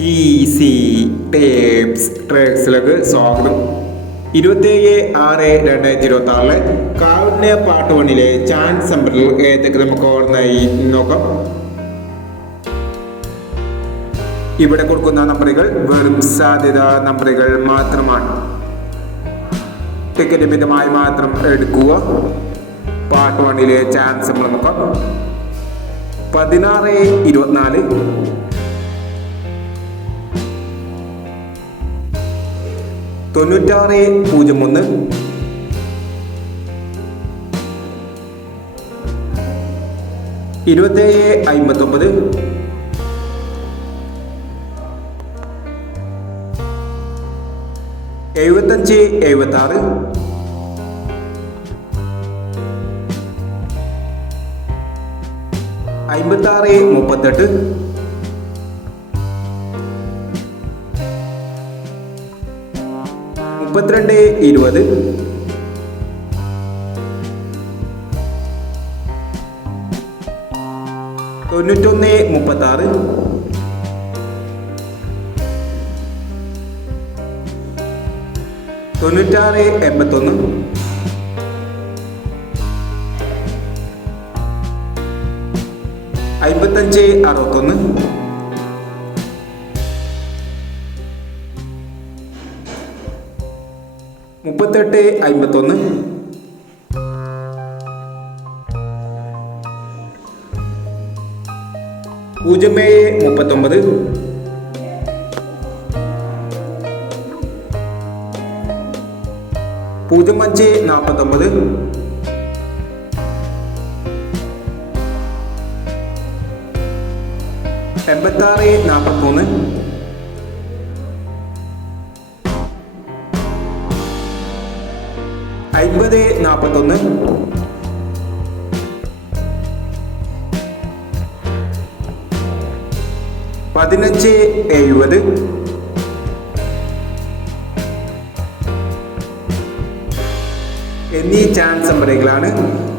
Easy tapes ട്രേക്സിലേക്ക് സ്വാഗതം. 27/6/2026 കാവുണ്യ part 1 chance നമ്പറിൽ ഏതൊക്കെ നമുക്ക് ഓർമ്മയായി നോക്കാം. ഇവിടെ കൊടുക്കുന്ന നമ്പറുകൾ വെറും സാധ്യത നമ്പറുകൾ മാത്രമാണ്. ടിക്കറ്റ് മിതമായി മാത്രം എടുക്കുക. പാർട്ട് 1 ചാൻസ് നമ്പർ നോക്കാം. 16/24, 96/01, 27/59, 75/76, 56/38, 32/20, 91/36, 96/81, 55/61, 38/51, 07/39, 05/49, 86/43, 50/41, 15/70, എന്നീ ചാൻസ് നമ്പറുകളാണ്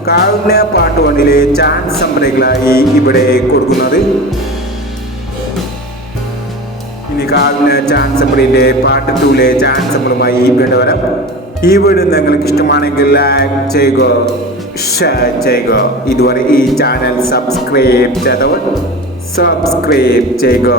കാവുണ്യ പാർട്ട് 1 ചാൻസ് നമ്പറുകളായി ഇവിടെ കൊടുക്കുന്നത്. ഇനി കാവുണ്യ ചാൻസ് നമ്പറിന്റെ പാർട്ട് 2 ചാൻസ് നമ്പറുമായി വീണ്ടും വരാം. ഈ വീഡിയോ നിങ്ങൾക്ക് ഇഷ്ടമാണെങ്കിൽ ലൈക്ക് ചെയ്യുക, ഷെയർ ചെയ്യുക. ഇതുവരെ ഈ ചാനൽ സബ്സ്ക്രൈബ് ചെയ്തവർ സബ്സ്ക്രൈബ് ചെയ്യുക.